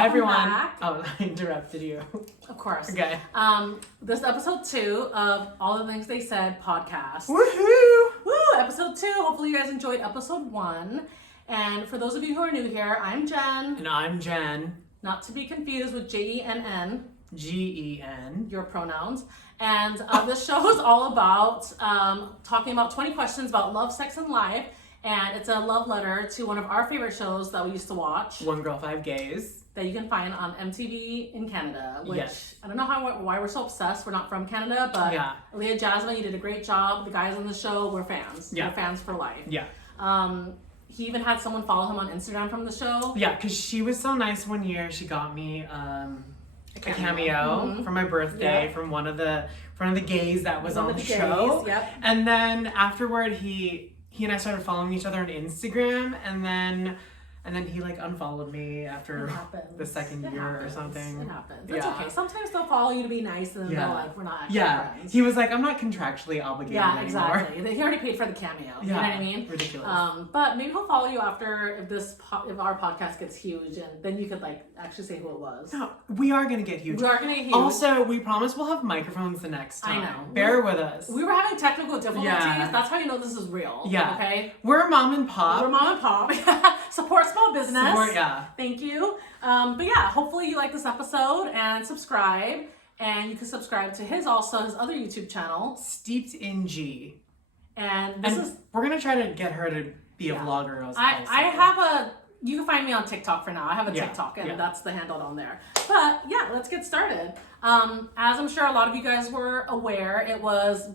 Hi everyone. Back. Oh, I interrupted you. Of course. Okay. This is episode 2 of All the Things They Said podcast. Woohoo! Woo! Episode 2. Hopefully you guys enjoyed episode 1. And for those of you who are new here, I'm Jen. And I'm Jen. Not to be confused with Jenn. Gen. Your pronouns. And this show is all about talking about 20 questions about love, sex, and life. And it's a love letter to one of our favorite shows that we used to watch. One Girl, Five Gays. That you can find on MTV in Canada. Which, yes. I don't know why we're so obsessed. We're not from Canada, but yeah. Leah Jasmine, you did a great job. The guys on the show, we're fans. Yeah. We're fans for life. Yeah. He even had someone follow him on Instagram from the show. Yeah, because she was so nice one year. She got me a cameo for my birthday from one of the gays that was on the show. Yep. And then afterward, he and I started following each other on Instagram, and then he like unfollowed me after the second year or something. It happens. It's okay. Sometimes they'll follow you to be nice, and then they're like, we're not actually friends. He was like, I'm not contractually obligated anymore. Exactly. He already paid for the cameo. You know what I mean? Ridiculous. But maybe he'll follow you after if our podcast gets huge, and then you could like actually say who it was. No, we are gonna get huge. We are gonna get huge. Also, we promise we'll have microphones the next time. I know. Bear with us. We were having technical difficulties. Yeah. That's how you know this is real. Yeah. Okay. We're mom and pop. We're mom and pop. Support small business. Yeah. Thank you. But yeah, hopefully you like this episode and subscribe. And you can subscribe to his other YouTube channel, Steeped in G. And we're gonna try to get her to be a vlogger also. You can find me on TikTok for now. I have a TikTok, and that's the handle on there. But yeah, let's get started. As I'm sure a lot of you guys were aware, it was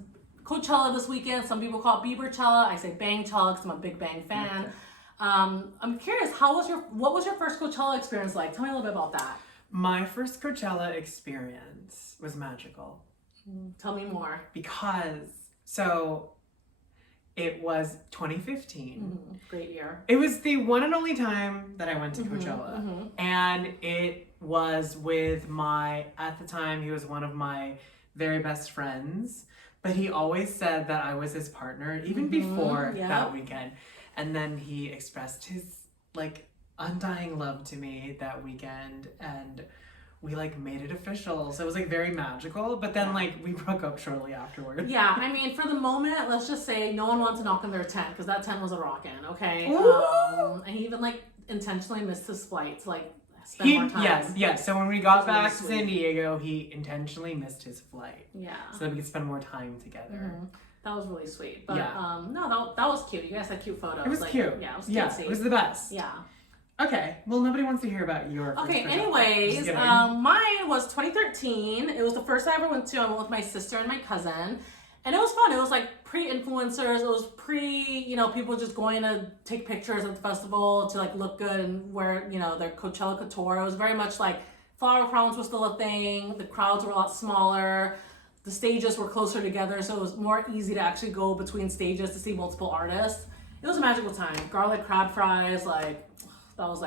Coachella this weekend. Some people call it Bieberchella. I say Bangchella because I'm a big Bang fan. I'm curious, what was your first Coachella experience like? Tell me a little bit about that. My first Coachella experience was magical. Tell me more. Because, it was 2015. Great year. It was the one and only time that I went to Coachella. And it was with at the time, he was one of my very best friends. But he always said that I was his partner, even before that weekend. And then he expressed his, undying love to me that weekend. And we made it official. So it was very magical, but then we broke up shortly afterwards. Yeah, I mean, for the moment, let's just say no one wanted to knock on their tent because that tent was a rockin', okay? And he even intentionally missed his flight to spend more time. Yes. So when we got back to San Diego, he intentionally missed his flight. Yeah. So that we could spend more time together. That was really sweet. But no, that was cute. You guys had cute photos. It was cute. Yeah, it was cutesy. It was the best. Yeah. Okay, well, nobody wants to hear about your first anyways, mine was 2013. It was the first I ever went to. I went with my sister and my cousin. And it was fun. It was pre-influencers. It was people just going to take pictures at the festival to look good and wear, their Coachella couture. It was very much flower crowns was still a thing. The crowds were a lot smaller. The stages were closer together, so it was more easy to actually go between stages to see multiple artists. It was a magical time. Garlic crab fries, that was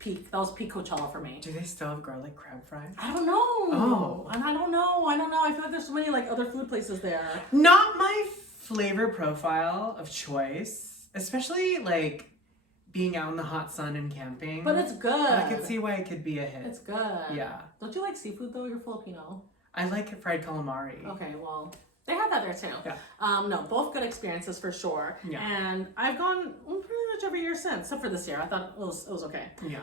peak. That was peak Coachella for me. Do they still have garlic crab fries? I don't know. Oh. I don't know. I feel like there's so many other food places there. Not my flavor profile of choice, especially being out in the hot sun and camping. But it's good. I could see why it could be a hit. It's good. Yeah. Don't you like seafood though? You're Filipino. I like fried calamari. Okay, well, they have that there too. Yeah. No, both good experiences for sure. Yeah. And I've gone pretty much every year since, except for this year. I thought it was okay. Yeah.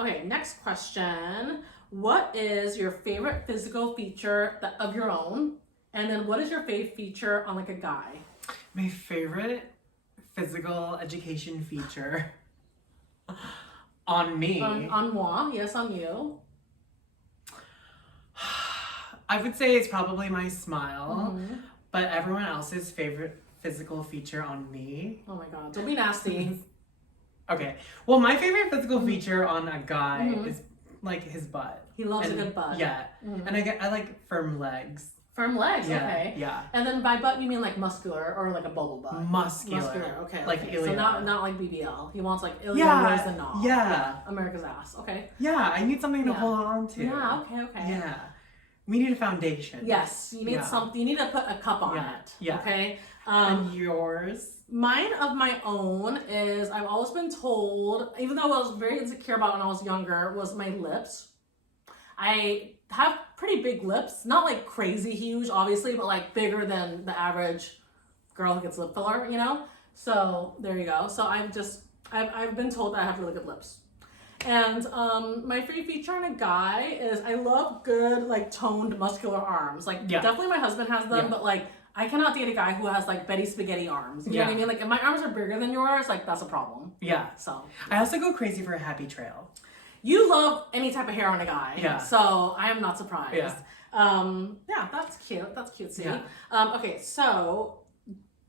Okay, next question. What is your favorite physical feature of your own? And then what is your favorite feature on a guy? My favorite physical education feature on me. On moi, yes, on you. I would say it's probably my smile, but everyone else's favorite physical feature on me. Oh my God, don't be nasty. Okay, well, my favorite physical feature on a guy is his butt. He loves a good butt. Yeah, and I like firm legs. Firm legs, yeah, okay. Yeah. And then by butt you mean muscular or a bubble butt? Muscular, okay. Ilya. So not like BBL. He wants Ilya raise the knob. Yeah. America's ass. Okay. Yeah, I need something to hold on to. Yeah. Okay. Yeah. We need a foundation. Yes, you need something. You need to put a cup on it. Yeah. Okay. And yours? Mine of my own is, I've always been told, even though I was very insecure about when I was younger, was my lips. I have pretty big lips, not like crazy huge, obviously, but like bigger than the average girl who gets lip filler, you know? So there you go. So I've been told that I have really good lips. And my free feature on a guy is I love good, like, toned, muscular arms. Like, definitely my husband has them, but, like, I cannot date a guy who has, like, Betty Spaghetti arms. You know what I mean? Like, if my arms are bigger than yours, like, that's a problem. Yeah. So. I also go crazy for a happy trail. You love any type of hair on a guy. Yeah. So I am not surprised. Yeah. Yeah, that's cute. That's cutesy. Yeah. Okay, so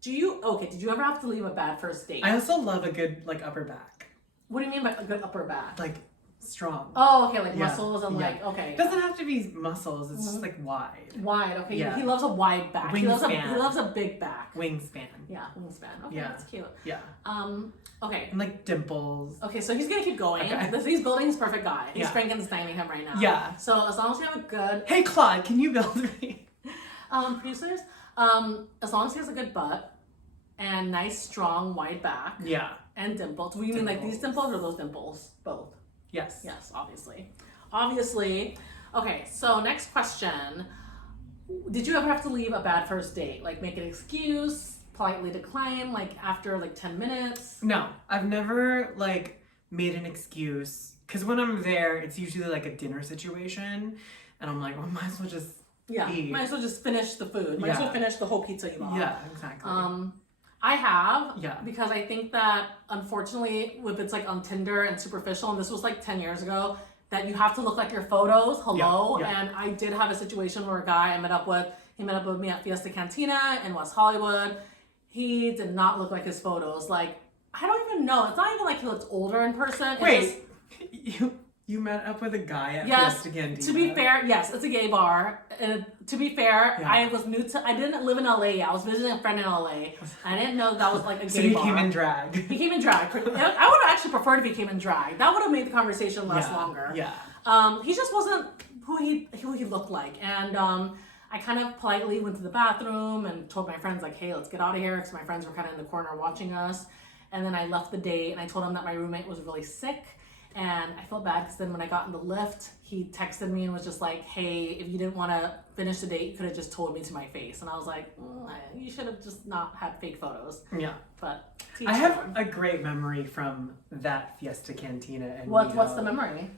did you ever have to leave a bad first date? I also love a good, like, upper back. What do you mean by a good upper back? Like, strong. Oh, okay, like muscles and like, okay. It doesn't have to be muscles, it's just like wide. Wide, okay. Yeah. He loves a wide back. He loves a big back. Wingspan. Yeah, wingspan. Okay, that's cute. Yeah. Okay. And like dimples. Okay, so he's gonna keep going. Okay. He's building his perfect guy. He's Frankensteining him right now. Yeah. So as long as you have a good... Hey, Claude, can you build me? Producers, as long as he has a good butt and nice, strong, wide back. Yeah. And dimples. Do you mean like these dimples or those dimples? Both. Yes. Yes, obviously. Obviously. Okay, so next question. Did you ever have to leave a bad first date? Like make an excuse, politely decline, like after like 10 minutes? No, I've never like made an excuse. Because when I'm there, it's usually like a dinner situation. And I'm like, well, might as well just eat. Might as well just finish the food. Might as well finish the whole pizza you bought. Yeah, exactly. I have, because I think that unfortunately, if it's like on Tinder and superficial, and this was like 10 years ago, that you have to look like your photos, and I did have a situation where a guy I met up with, he met up with me at Fiesta Cantina in West Hollywood. He did not look like his photos. Like, I don't even know. It's not even like he looks older in person. Wait, you met up with a guy at Fiesta Cantina? To be fair, yes, it's a gay bar. And to be fair, I was new to, I didn't live in LA yet. I was visiting a friend in LA. I didn't know that was like a gay bar. So he came in drag. He came in drag. I would have actually preferred if he came in drag. That would have made the conversation last longer. Yeah. He just wasn't who he looked like. And I kind of politely went to the bathroom and told my friends like, hey, let's get out of here. Because my friends were kind of in the corner watching us. And then I left the date and I told him that my roommate was really sick. And I felt bad because then when I got in the lift, he texted me and was just like, hey, if you didn't want to finish the date, you could have just told me to my face. And I was like, you should have just not had fake photos. Yeah. But I have a great memory from that Fiesta Cantina. And what's the memory?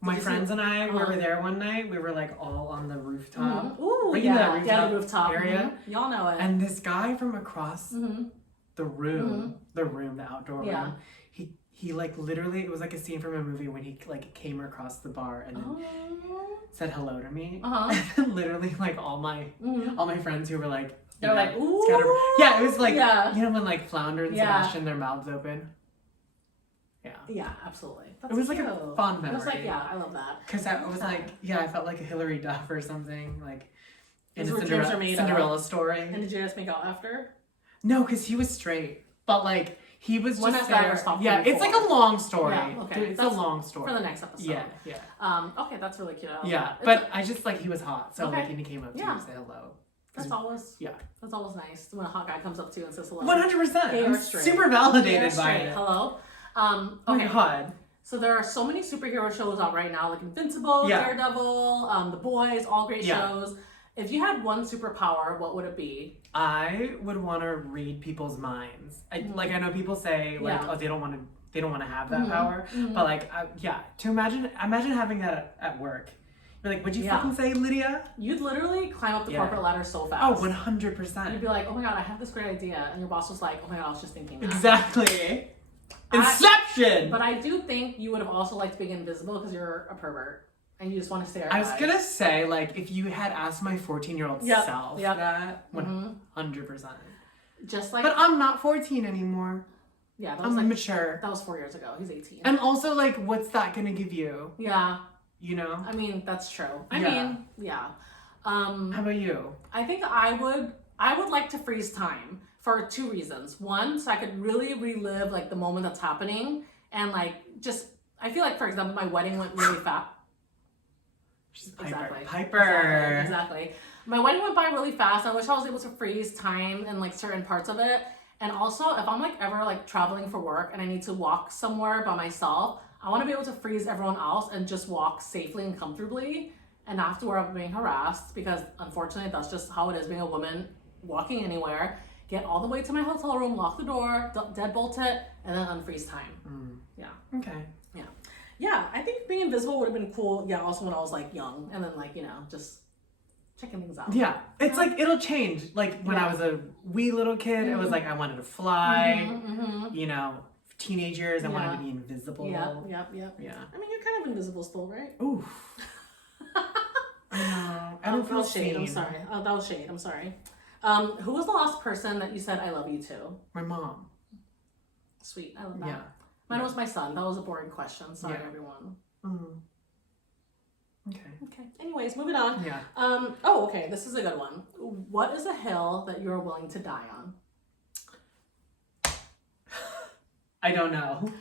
My friends and I, we were there one night. We were like all on the rooftop. Ooh, the rooftop area. Y'all know it. And this guy from across the room, the outdoor room, he like literally, it was like a scene from a movie when he like came across the bar and then said hello to me. And then literally like all my friends who were like, they're like, ooh. Yeah, it was like, you know when like Flounder and Sebastian, their mouths open. Yeah. Yeah, absolutely. It was like a fun memory. It was like, I love that. Because I was like, I felt like a Hillary Duff or something, like in a Cinderella story. And did you guys make out after? No, because he was straight. But like, he was One just there. Yeah, it's like a long story. Yeah, okay. It's a long story. For the next episode. Yeah. Okay, that's really cute. But I just like, he was hot. So like, and he came up to me and said hello. That's always nice when a hot guy comes up to you and says hello. 100%. I'm super validated by it. Hello. Okay. Oh my God. So there are so many superhero shows out right now, like Invincible, Daredevil, The Boys, all great shows. If you had one superpower, what would it be? I would want to read people's minds. I know people say like, oh, they don't want to have that power, but like, to imagine having that at work. You're like, would you fucking say, Lydia? You'd literally climb up the corporate ladder so fast. Oh, 100%. You'd be like, oh my God, I have this great idea, and your boss was like, oh my God, I was just thinking that. Exactly. Inception. But I do think you would have also liked being invisible because you're a pervert. And you just want to stare at I was going to say, like, if you had asked my 14-year-old self that, 100%. Just like... But I'm not 14 anymore. Yeah, that was I'm mature. That was 4 years ago. He's 18. And also, like, what's that going to give you? Yeah. You know? I mean, that's true. I mean, how about you? I think I would like to freeze time for two reasons. One, so I could really relive, like, the moment that's happening. And, like, just... I feel like, for example, my wedding went really fast. She's Piper. Exactly. Piper. Exactly. My wedding went by really fast. I wish I was able to freeze time in like certain parts of it. And also, if I'm like ever like traveling for work and I need to walk somewhere by myself, I want to be able to freeze everyone else and just walk safely and comfortably and not have to worry about being harassed, because unfortunately that's just how it is being a woman walking anywhere. Get all the way to my hotel room, lock the door, deadbolt it, and then unfreeze time. Yeah. Okay. Yeah. Yeah, I think being invisible would have been cool. Yeah, also when I was like young, and then like, you know, just checking things out. Yeah, it's like it'll change. Like when I was a wee little kid, it was like I wanted to fly. You know, teenage years, I wanted to be invisible. Yeah. Yeah. I mean, you're kind of invisible still, right? Oof. I know. I don't feel shade. I'm seen. sorry. Oh, that was shade. I'm sorry. Who was the last person that you said I love you to? My mom. Sweet. I love that. Yeah. Mine was my son. That was a boring question. Sorry, everyone. Okay. Okay. Anyways, moving on. Yeah. Oh, okay. This is a good one. What is a hill that you're willing to die on? I don't know.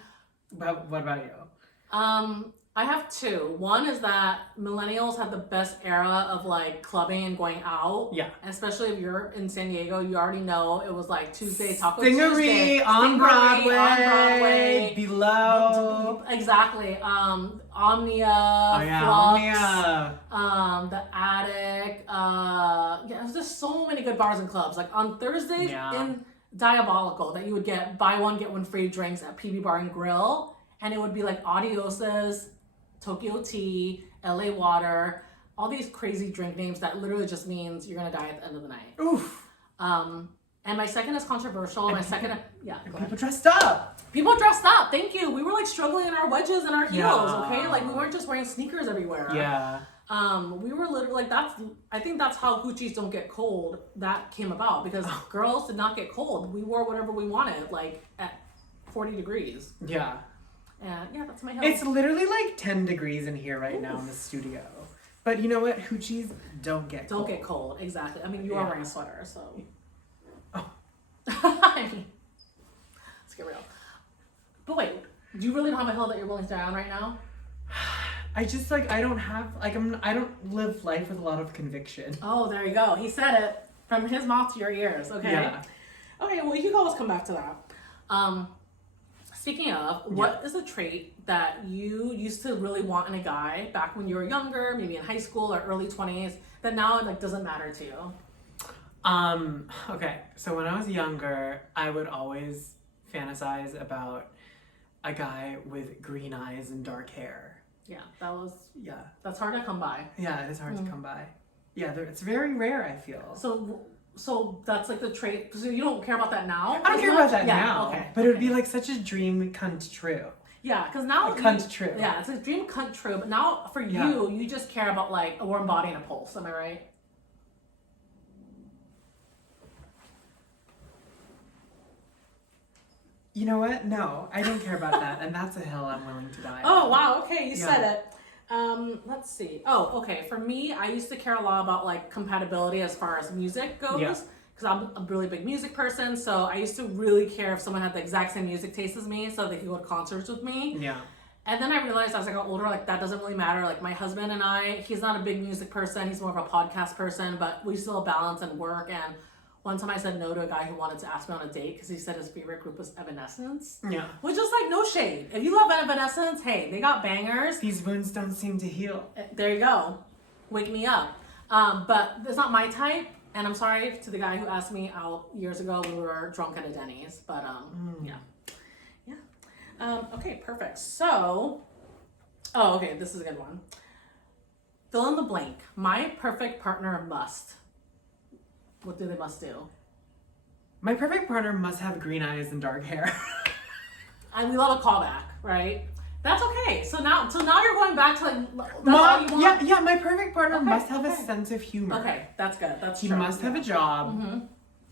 What about you? I have two. One is that millennials had the best era of like clubbing and going out. Yeah. Especially if you're in San Diego, you already know it was like Tuesday, Taco Stingery Tuesday. on Broadway. On Broadway. Below. Exactly. Omnia. Oh yeah, Flux, Omnia. The Attic. Yeah, there's just so many good bars and clubs. Like on Thursdays in Diabolical, that you would get buy one get one free drinks at PB Bar and Grill, and it would be like Adioses, Tokyo Tea, LA Water, all these crazy drink names that literally just means you're gonna die at the end of the night. Oof. And my second is controversial. My second, people dressed up. People dressed up. Thank you. We were like struggling in our wedges and our heels. Yeah. Okay, like we weren't just wearing sneakers everywhere. Yeah. We were literally like I think that's how hoochies don't get cold that came about, because girls did not get cold. We wore whatever we wanted, like at 40 degrees. Yeah. And yeah, that's my hill. It's literally like 10 degrees in here right now in the studio. But you know what? Hoochies don't get cold. Don't get cold, exactly. I mean, you are wearing a sweater, so. Oh. I mean, let's get real. But wait, do you really don't have a hill that you're willing to die on right now? I just like, I don't have, like, I don't live life with a lot of conviction. Oh, there you go. He said it from his mouth to your ears, okay? Yeah. Okay, well, you can always come back to that. Speaking of, what is a trait that you used to really want in a guy back when you were younger, maybe in high school or early 20s, that now it like doesn't matter to you? Okay, so when I was younger, I would always fantasize about a guy with green eyes and dark hair. Yeah, that's hard to come by. Yeah, it is hard to come by. Yeah, it's very rare, I feel. So that's like the trait. So you don't care about that now? I don't care about that now. Okay. But it would be like such a dream come true. Yeah, because now True. Yeah, it's a dream come true. But now for you, you just care about like a warm body and a pulse. Am I right? You know what? No, I don't care about that, and that's a hill I'm willing to die on. Oh wow, okay, you said it. Let's see. Oh, okay. For me, I used to care a lot about like compatibility as far as music goes. Because I'm a really big music person, so I used to really care if someone had the exact same music taste as me, so they could go to concerts with me. Yeah. And then I realized as I got older, like that doesn't really matter. Like my husband and I, he's not a big music person, he's more of a podcast person, but we still balance and work. And one time I said no to a guy who wanted to ask me on a date because he said his favorite group was Evanescence. Yeah. Which is like no shade. If you love Evanescence, hey, they got bangers. These wounds don't seem to heal. There you go. Wake me up. But it's not my type. And I'm sorry to the guy who asked me out years ago. We were drunk at a Denny's. But yeah. Okay, perfect. So, okay, this is a good one. Fill in the blank. My perfect partner must. What do they must do? My perfect partner must have green eyes and dark hair. And we love a callback, right? That's okay. So now you're going back to like that's all you want? Yeah. My perfect partner must have a sense of humor. Okay, that's good. That's he true. must have a job. Mm-hmm.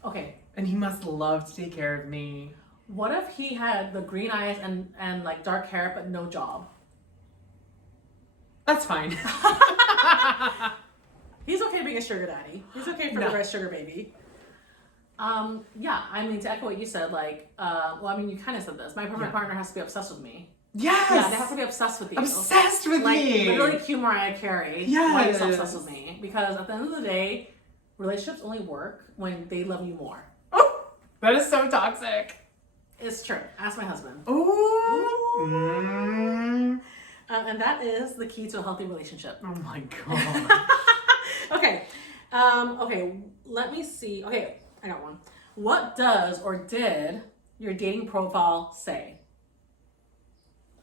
Okay. And he must love to take care of me. What if he had the green eyes and like dark hair but no job? That's fine. He's okay being a sugar daddy. He's okay for the red sugar baby. Yeah, I mean, to echo what you said, like, well, I mean, you kind of said this. My perfect partner has to be obsessed with me. Yes. Yeah, they have to be obsessed with you. Obsessed with me. Literally cue Mariah Carey. Yes. Why are you so obsessed with me? Because at the end of the day, relationships only work when they love you more. Oh, that is so toxic. It's true. Ask my husband. Ooh. Mm. And that is the key to a healthy relationship. Oh my god. Okay. Okay, let me see. Okay, I got one. What does or did your dating profile say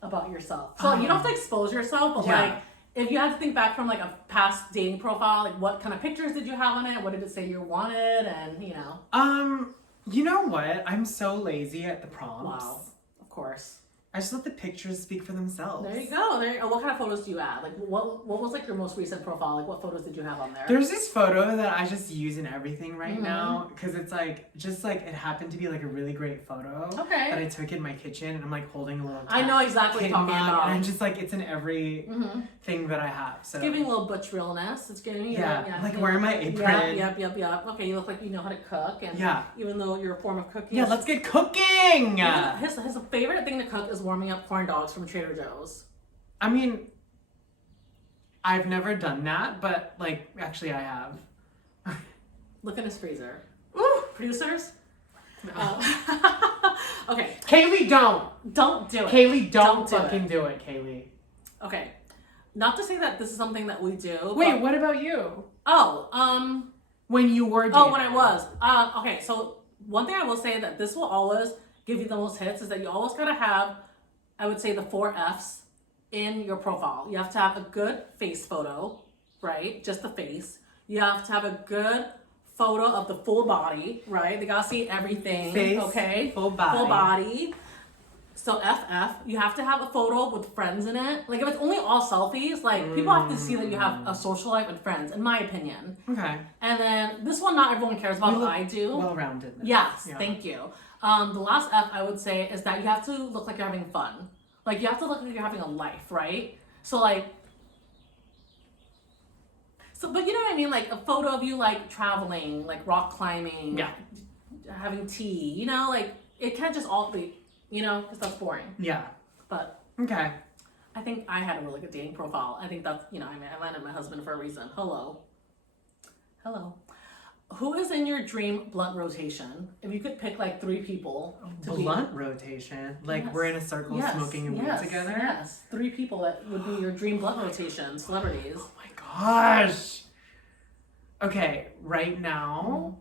about yourself? So you don't have to expose yourself, but like if you had to think back from like a past dating profile, like what kind of pictures did you have on it? What did it say you wanted? And you know what? I'm so lazy at the prompts. Wow, of course. I just let the pictures speak for themselves. There you go. What kind of photos do you add? Like what was like your most recent profile? Like what photos did you have on there? There's this photo that I just use in everything right now because it's like just like it happened to be like a really great photo that I took in my kitchen, and I'm like holding a little. I know exactly what you're talking about. And I'm just like it's in every thing that I have. So it's giving a little butch realness. It's giving like wearing my apron. Yep. Okay, you look like you know how to cook, and even though you're a form of cooking. Yeah, let's get cooking. His favorite thing to cook is warming up corn dogs from Trader Joe's. I mean, I've never done that, but like actually I have. Look in his freezer. Ooh. Producers? Okay. Kaylee, don't do it. Kaylee, don't fucking do it, Kaylee. Okay. Not to say that this is something that we do. Wait, what about you? Oh, when you were dating. Oh, when I was. Okay, so one thing I will say that this will always give you the most hits is that you always gotta have, I would say, the 4 F's in your profile. You have to have a good face photo, right? Just the face. You have to have a good photo of the full body, right? They gotta see everything. Face, okay? full body. Full body. So FF, you have to have a photo with friends in it. Like if it's only all selfies, like people have to see that you have a social life and friends, in my opinion. Okay. And then this one, not everyone cares about, but I do. Well-rounded. Yes, thank you. The last F I would say is that you have to look like you're having fun. Like you have to look like you're having a life, right? So but you know what I mean? Like a photo of you like traveling, like rock climbing, having tea, you know, like it can't just all be, you know, because that's boring. Yeah. But okay. I think I had a really good dating profile. I think that's, I landed my husband for a reason. Hello. Who is in your dream blunt rotation? If you could pick like 3 people to blunt rotation? Like we're in a circle smoking and weed together? Yes. 3 people that would be your dream blunt rotation, celebrities. Oh my gosh. Okay, right now,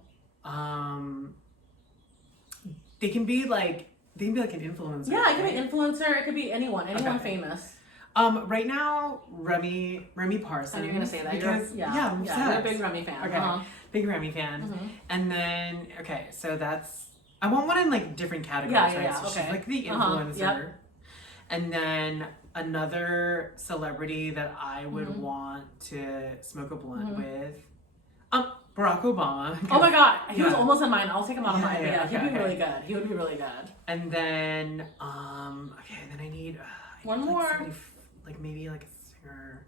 they can be like an influencer. Yeah, it could be influencer, it could be anyone famous. Right now, Remy Parsons. And you're gonna say that because you're a big Remy fan. Okay, big Remy fan. And then so that's I want one in like different categories, right? So she's like the influencer, and then another celebrity that I would want to smoke a blunt with, Barack Obama. Oh my god, he was almost in mine. I'll take him out of mine. He'd be really good. He would be really good. And then then I need one more. Somebody, like maybe like a singer.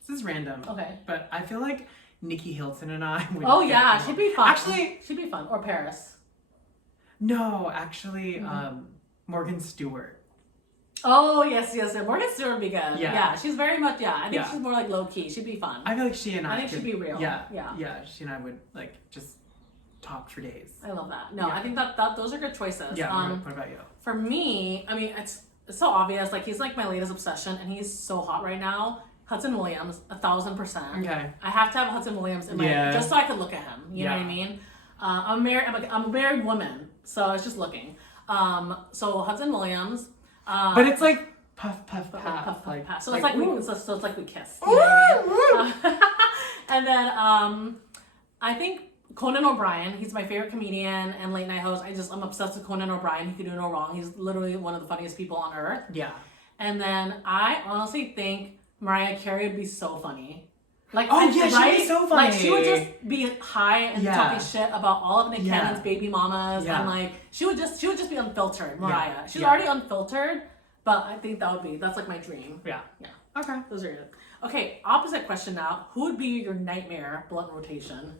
This is random. Okay. But I feel like Nikki Hilton and I would. Oh yeah, she'd be fun. Actually, she'd be fun. Or Paris. No, actually, Morgan Stewart. Oh yes. Morgan Stewart would be good. Yeah. She's very much. I think she's more like low key. She'd be fun. I feel like she and I. I think she'd be real. Yeah. She and I would like just talk for days. I love that. No, I think that those are good choices. Yeah. What about you? For me, I mean, it's so obvious. Like he's like my latest obsession, and he's so hot right now. Hudson Williams, 1,000%. Okay. I have to have Hudson Williams in my just so I could look at him. You know what I mean? I'm a married woman, so it's just looking. So Hudson Williams. But it's like puff. So it's like we kiss. You know what I mean? And then I think Conan O'Brien. He's my favorite comedian and late night host. I'm obsessed with Conan O'Brien. He could do no wrong. He's literally one of the funniest people on earth. Yeah. And then I honestly think Mariah Carey would be so funny. Like, she'd be so funny. Like, she would just be high and talking shit about all of Nick Cannon's baby mamas, and like she would just be unfiltered. Mariah, she's already unfiltered, but I think that's like my dream. Yeah. Okay, those are good. Okay, opposite question now. Who would be your nightmare blunt rotation?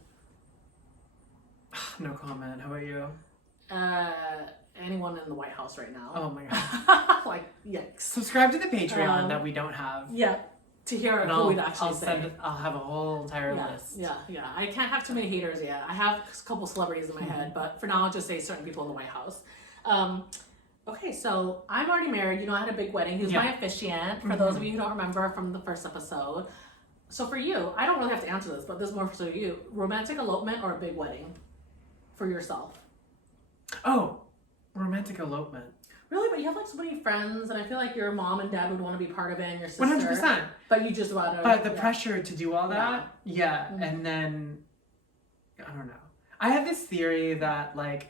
No comment. How about you? anyone in the White House right now. Oh my god. Like, yikes. Subscribe to the Patreon that we don't have. Yeah. To hear And who we'd actually say. I'll have a whole entire list. Yeah. I can't have too many haters yet. I have a couple celebrities in my head, but for now I'll just say certain people in the White House. Okay, so I'm already married. You know, I had a big wedding. He was my officiant, for those of you who don't remember from the first episode. So for you, I don't really have to answer this, but this is more for you. Romantic elopement or a big wedding for yourself? Oh, romantic elopement. Really? But you have like so many friends, and I feel like your mom and dad would want to be part of it, and your sister. 100%. But you just want to. But the pressure to do all that, and then, I don't know. I have this theory that, like,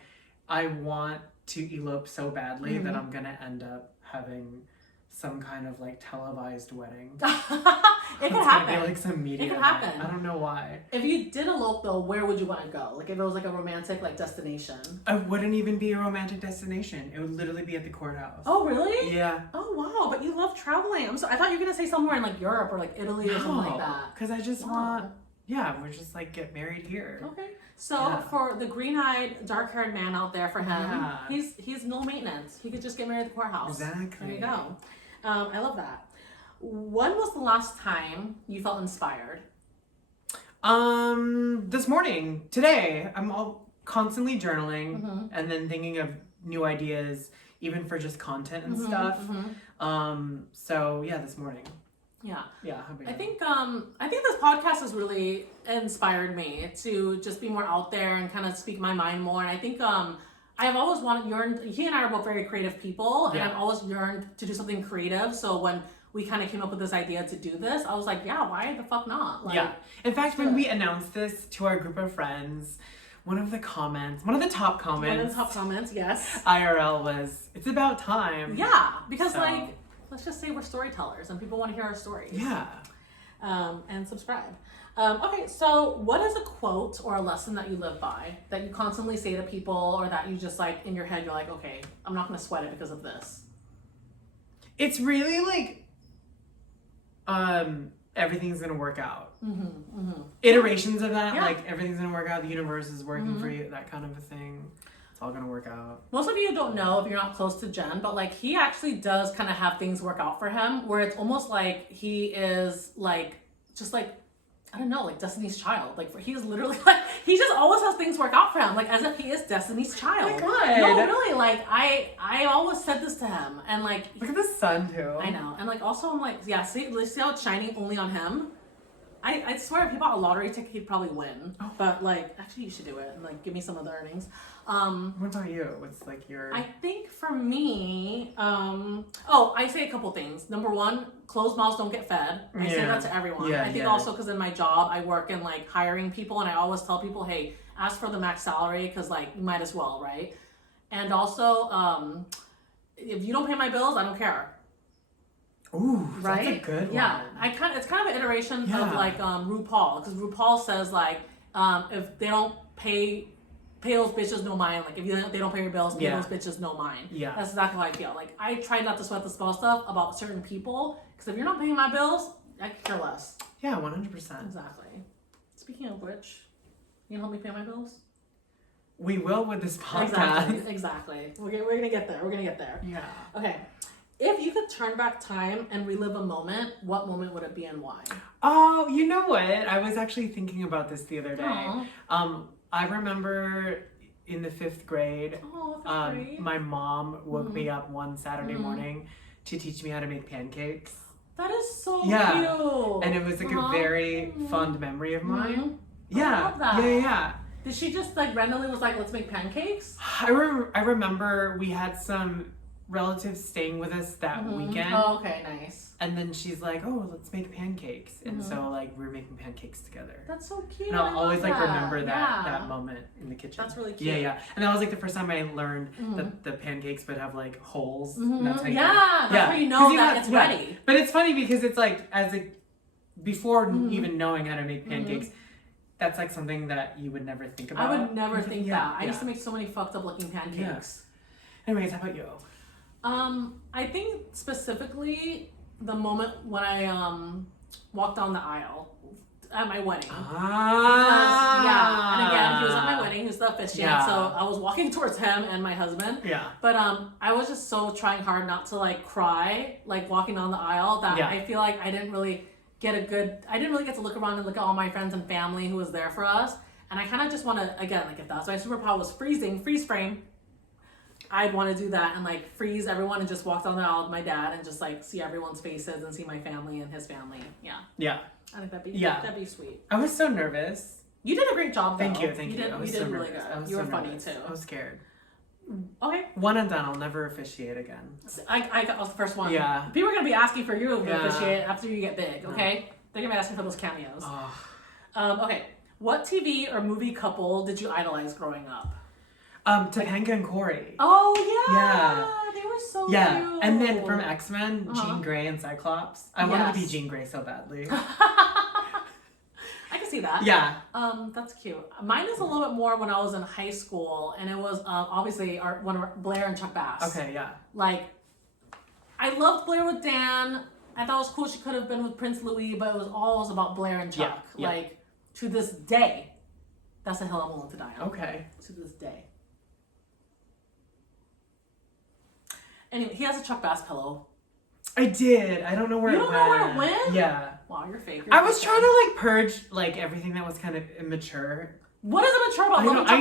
I want to elope so badly that I'm going to end up having some kind of, like, televised wedding. It could happen. Be, like, some media It could event. happen. I don't know why. If you did elope, though, where would you want to go? Like, if it was, like, a romantic, like, destination? It wouldn't even be a romantic destination. It would literally be at the courthouse. Oh, really? Yeah. Oh, wow. But you love traveling. I thought you were going to say somewhere in, like, Europe or, like, Italy or something like that. Because I just want... Yeah, we're just, like, get married here. Okay. So, for the green-eyed, dark-haired man out there, for him, he's no maintenance. He could just get married at the courthouse. Exactly. There you go. I love that. When was the last time you felt inspired? This morning, today, I'm all constantly journaling and then thinking of new ideas, even for just content and stuff. So yeah, this morning. Yeah. Yeah. I think this podcast has really inspired me to just be more out there and kind of speak my mind more. And I think I've always yearned. He and I are both very creative people, and I've always yearned to do something creative. So when we kind of came up with this idea to do this, I was like, yeah, why the fuck not? Like, yeah. In fact, when we announced this to our group of friends, one of the top comments, yes, IRL was, "It's about time." Yeah, because like, let's just say we're storytellers, and people want to hear our stories. Yeah. And subscribe. Okay, so what is a quote or a lesson that you live by that you constantly say to people, or that you just like in your head you're like, okay, I'm not gonna sweat it because of this? It's really like, everything's gonna work out. Iterations of that, like everything's gonna work out. The universe is working for you. That kind of a thing. It's all gonna work out. Most of you don't know if you're not close to Jenn, but like he actually does kind of have things work out for him, where it's almost like he is like just like, I don't know, like Destiny's Child. Like he's literally like, he just always has things work out for him, like as if he is Destiny's Child. Oh my God. No, really, like I always said this to him, and like look at the sun too. I know, and like also I'm like, yeah, see how it's shining only on him. I swear if he bought a lottery ticket he'd probably win. But like, actually you should do it and like give me some of the earnings. What about you? What's like your... I think for me, I say a couple things. Number one, closed mouths don't get fed. I say that to everyone. I think also because in my job, I work in like hiring people, and I always tell people, hey, ask for the max salary because like you might as well, right? And also, if you don't pay my bills, I don't care. Ooh, right? That's a good one. Yeah, it's kind of an iteration of like RuPaul, because RuPaul says like if they don't pay those bitches no mind. Like if they don't pay your bills, pay those bitches no mind. Yeah, that's exactly how I feel. Like I try not to sweat the small stuff about certain people, because if you're not paying my bills, I could care less. Yeah, 100%. Exactly. Speaking of which, you can help me pay my bills. We will with this podcast. Exactly. We're gonna get there. Yeah. Okay. If you could turn back time and relive a moment, what moment would it be and why? Oh, you know what? I was actually thinking about this the other day. I remember in the 5th grade, my mom woke me up one Saturday morning to teach me how to make pancakes. That is so cute. And it was like a very fond memory of mine. I love that. Yeah. Did she just like randomly was like, let's make pancakes? I remember we had some relatives staying with us that weekend. Oh, okay, nice. And then she's like, oh, let's make pancakes. And so like we were making pancakes together. That's so cute. And I'll always like remember that moment in the kitchen. That's really cute. Yeah. And that was like the first time I learned that the pancakes would have like holes. That's how you know that it's ready. But it's funny because it's like before even knowing how to make pancakes, that's like something that you would never think about. I would never think that. I used to make so many fucked up looking pancakes. Anyways, how about you? I think specifically the moment when I walked down the aisle. at my wedding. Ah. And again, he was at my wedding. He was the officiant. Yeah. So I was walking towards him and my husband. Yeah. But I was just so trying hard not to like cry, like walking down the aisle, that I feel like I didn't really get to look around and look at all my friends and family who was there for us. And I kind of just want to, again, like if that's my superpower was freeze frame, I'd want to do that and like freeze everyone and just walk down the aisle with my dad and just like see everyone's faces and see my family and his family. Yeah. Yeah. I think that'd be sweet. I was so nervous. You did a great job, though. Thank you. You did really good. You were funny too. I was scared. Okay. One and done. I'll never officiate again. I was the first one. Yeah. People are gonna be asking for you to officiate after you get big. Okay. They're gonna be asking for those cameos. Okay. What TV or movie couple did you idolize growing up? Topanga and Corey. Oh yeah. Yeah. They were so cute. Yeah. And then from X-Men, Jean Grey and Cyclops. I wanted to be Jean Grey so badly. I can see that. Yeah. That's cute. Mine is a little bit more when I was in high school, and it was obviously Blair and Chuck Bass. Okay, yeah. Like, I loved Blair with Dan. I thought it was cool she could have been with Prince Louis, but it was always about Blair and Chuck. Yeah. Like, to this day, that's a hill I'm willing to die on. Okay. To this day. Anyway, he has a Chuck Bass pillow. I did. I don't know where You it don't went. know where it went? Yeah. Wow, you're fake. I was trying to like purge like everything that was kind of immature. What is immature about loving Chuck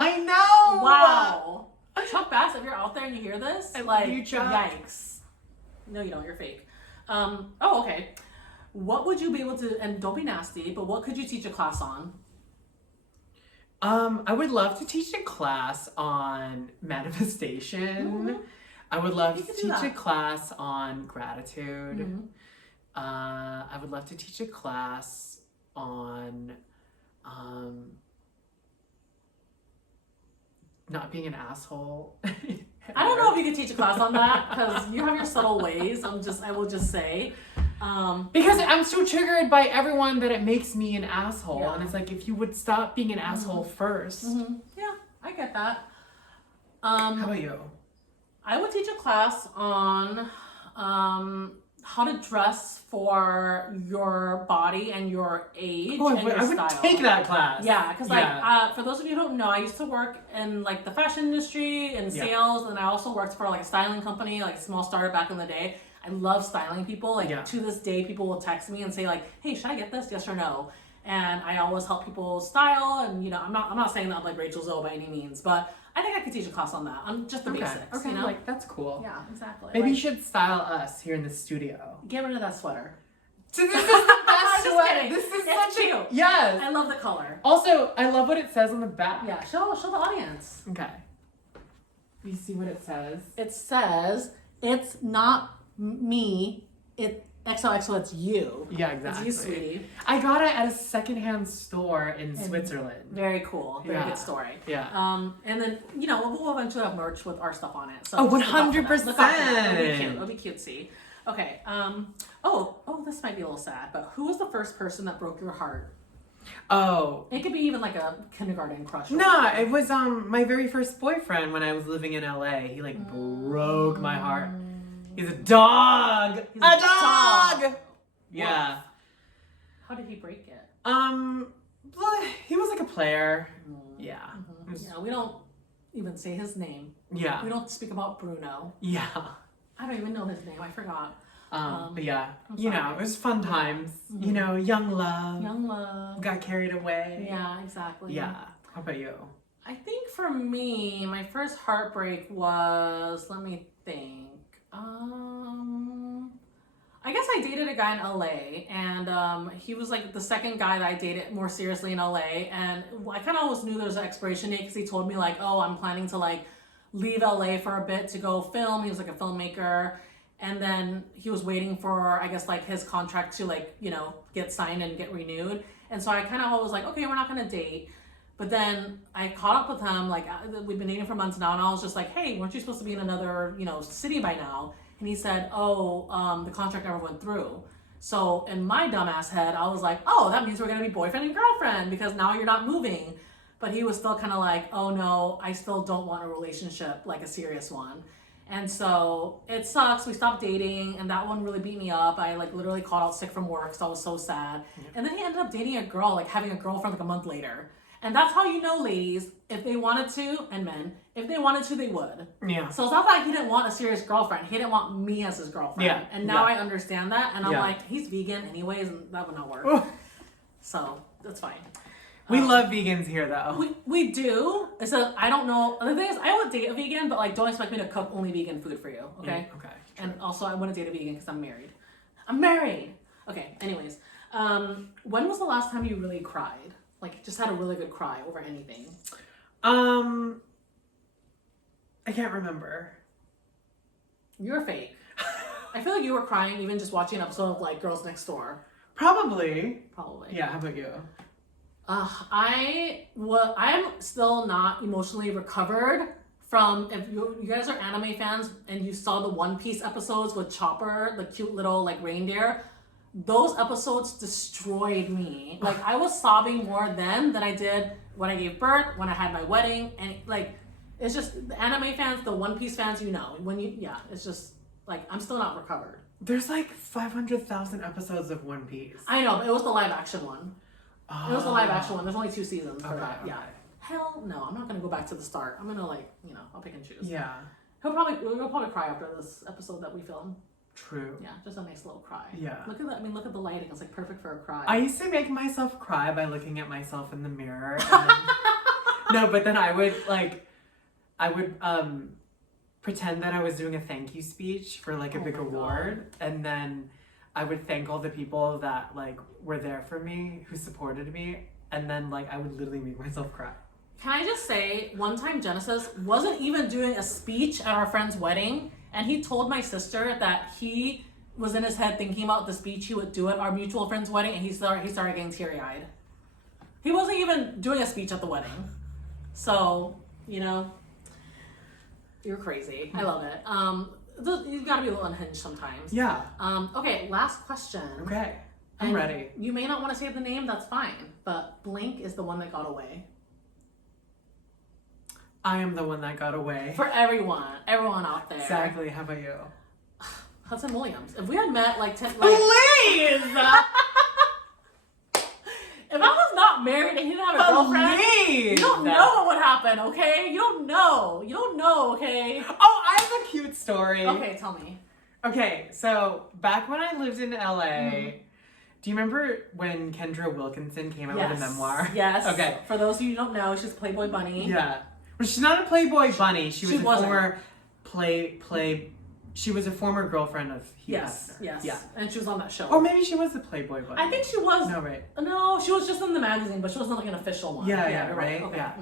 I Bass? know. Wow. Chuck Bass, if you're out there and you hear this, I like, love you, Chuck. yikes. No, you don't. You're fake. Okay. What would you be able to, and don't be nasty, but what could you teach a class on? I would love to teach a class on manifestation. Mm-hmm. I would love You to could do teach that. a class on gratitude. Mm-hmm. I would love to teach a class on not being an asshole. I don't know if you could teach a class on that because you have your subtle ways. I will just say. Because I'm so triggered by everyone that it makes me an asshole. Yeah. And it's like, if you would stop being an asshole first. Mm-hmm. Yeah, I get that. How about you? I would teach a class on how to dress for your body and your age and your I would style. take that class. Yeah, because like for those of you who don't know, I used to work in like the fashion industry and sales, and I also worked for like a styling company, like a small startup back in the day. I love styling people. Like to this day, people will text me and say like, "Hey, should I get this? Yes or no?" And I always help people style. And you know, I'm not saying that I'm like Rachel Zoe by any means, but I think I could teach a class on that, on just the basics. Okay, you know? like that's cool. Yeah, exactly. Maybe like, you should style us here in the studio. get rid of that sweater. So this is the best Just sweater. kidding. This is It's such cute. a yes. I love the color. Also, I love what it says on the back. Yeah, show the audience. Okay. You see what it says? It says, "It's not me. It XOXO. It's you." Yeah, exactly. It's you, sweetie. I got it at a secondhand store in Switzerland. Very cool. Very good story. Yeah. And then we'll eventually have merch with our stuff on it. So Oh, just look out for that. 100%. Look out for that. It'll be cutesy. Okay. Oh, this might be a little sad, but who was the first person that broke your heart? Oh. It could be even like a kindergarten crush. No, it was my very first boyfriend when I was living in LA. He like broke my heart. He's a dog. He's a dog. Yeah. How did he break it? He was like a player. Yeah. Mm-hmm. Yeah, we don't even say his name. Yeah. We don't speak about Bruno. Yeah. I don't even know his name. I forgot. But yeah, it was fun times. Mm-hmm. Young love. Young love. Got carried away. Yeah, exactly. Yeah. How about you? I think for me, my first heartbreak was, let me think. I guess I dated a guy in LA, and he was like the second guy that I dated more seriously in LA, and I kind of always knew there was an expiration date because he told me like, oh, I'm planning to like leave LA for a bit to go film. He was like a filmmaker, and then he was waiting for, I guess, like his contract to like, get signed and get renewed, and so I kind of was like, okay, we're not gonna date. But then I caught up with him, like we've been dating for months now, and I was just like, hey, weren't you supposed to be in another, city by now? And he said, the contract never went through. So in my dumbass head, I was like, oh, that means we're gonna be boyfriend and girlfriend because now you're not moving. But he was still kind of like, oh no, I still don't want a relationship, like a serious one. And so it sucks. We stopped dating, and that one really beat me up. I like literally called out sick from work, so I was so sad. And then he ended up dating a girl, like having a girlfriend like a month later. And that's how you know, ladies, if they wanted to, and men, if they wanted to, they would. Yeah. So it's not like he didn't want a serious girlfriend. He didn't want me as his girlfriend. Yeah. And now I understand that, and I'm like, he's vegan anyways, and that would not work. Ooh. So that's fine. We love vegans here, though. We do. So I don't know. The thing is, I would date a vegan, but like, don't expect me to cook only vegan food for you, okay? Okay. True. And also, I wouldn't date a vegan because I'm married. I'm married. Okay. Anyways, when was the last time you really cried? Like, just had a really good cry over anything? I can't remember. You're fake. I feel like you were crying even just watching an episode of like Girls Next Door. Probably. Yeah. How about you? I'm still not emotionally recovered from, if you guys are anime fans and you saw the One Piece episodes with Chopper, the cute little like reindeer, those episodes destroyed me. Like, I was sobbing more then than I did when I gave birth, when I had my wedding, and like, it's just the anime fans, the One Piece fans, it's just like, I'm still not recovered. There's like 500,000 episodes of One Piece. I know, but it was the live action one. It was the live action one. There's only 2 seasons for that. Okay. Yeah. Hell no, I'm not gonna go back to the start. I'm gonna I'll pick and choose. Yeah. We'll probably cry after this episode that we film. True. Yeah, just a nice little cry. Yeah. Look at the lighting. It's like perfect for a cry. I used to make myself cry by looking at myself in the mirror. And then, no, but then I would pretend that I was doing a thank you speech for like a big award, and then I would thank all the people that like were there for me, who supported me, and then like I would literally make myself cry. Can I just say, one time Genesis wasn't even doing a speech at our friend's wedding, and he told my sister that he was in his head thinking about the speech he would do at our mutual friend's wedding, and he started getting teary-eyed. He wasn't even doing a speech at the wedding. So, you're crazy. I love it. You gotta be a little unhinged sometimes. Yeah. Okay, last question. Okay. I'm ready. You may not want to say the name, that's fine. But Blink is the one that got away. I am the one that got away. For everyone out there. Exactly. How about you? Hudson Williams. If we had met like 10... Please! If I was not married and he didn't have a girlfriend, you don't know what would happen, okay? You don't know, okay? Oh, I have a cute story. Okay, tell me. Okay, so back when I lived in LA, do you remember when Kendra Wilkinson came out with a memoir? Yes. Okay. For those of you who don't know, she's Playboy Bunny. Yeah. Well, she's not a Playboy Bunny. She was a former She was a former girlfriend of Hugh Hefner. Yes. Yeah. And she was on that show. Or maybe she was a Playboy Bunny. I think she was. No, right. No, she was just in the magazine, but she wasn't like an official one. Yeah, right. Okay. Yeah.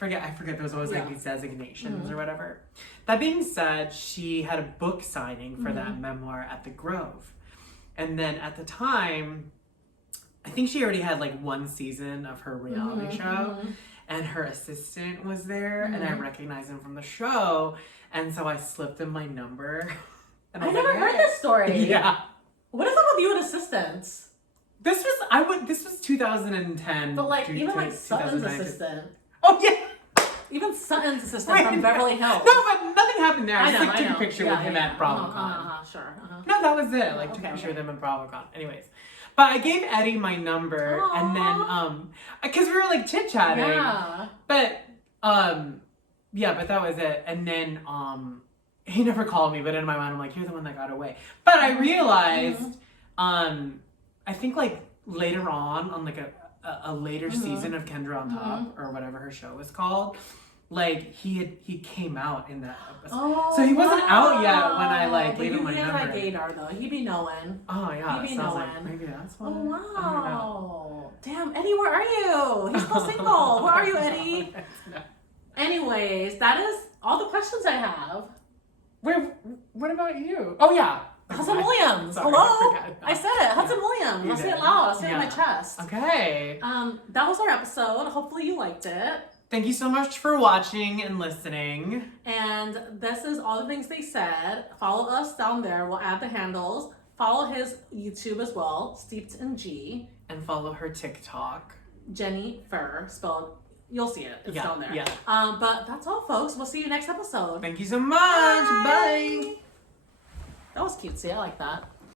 I forget there was always like these designations or whatever. That being said, she had a book signing for that memoir at the Grove. And then at the time, I think she already had like 1 season of her reality show. And her assistant was there, and I recognized him from the show, and so I slipped him my number. And I never heard this story. Yeah. What is up with you and assistants? This was 2010. But like even like Sutton's assistant. Oh yeah. Even Sutton's assistant from Beverly Hills. No, but nothing happened there. I just took a picture with him at BravoCon. Sure. No, that was it. Like took a picture with him at BravoCon. Anyways. But I gave Eddie my number, and then because we were like chit chatting. Yeah. But but that was it. And then he never called me, but in my mind I'm like, you're the one that got away. But I realized I think like later on like a later season of Kendra on Top or whatever her show was called, like he came out in that episode. So he wasn't out yet when I like gave him my number. But you gaydar though. He be knowing. Oh yeah. He be sounds knowing. like maybe that's why. Oh wow. Damn, Eddie, where are you? He's still single. Where are you, Eddie? Anyways, that is all the questions I have. What about you? Oh yeah. Hudson Williams. Sorry, hello. I said it. Hudson Williams. I'll say it loud. I'll say it in my chest. Okay. That was our episode. Hopefully you liked it. Thank you so much for watching and listening. And this is all the things they said. Follow us down there. We'll add the handles. Follow his YouTube as well, Steeped in G. And follow her TikTok. Jenny Fur, spelled You'll see it. It's down there. Yeah. But that's all, folks. We'll see you next episode. Thank you so much. Bye. That was cutesy. I like that.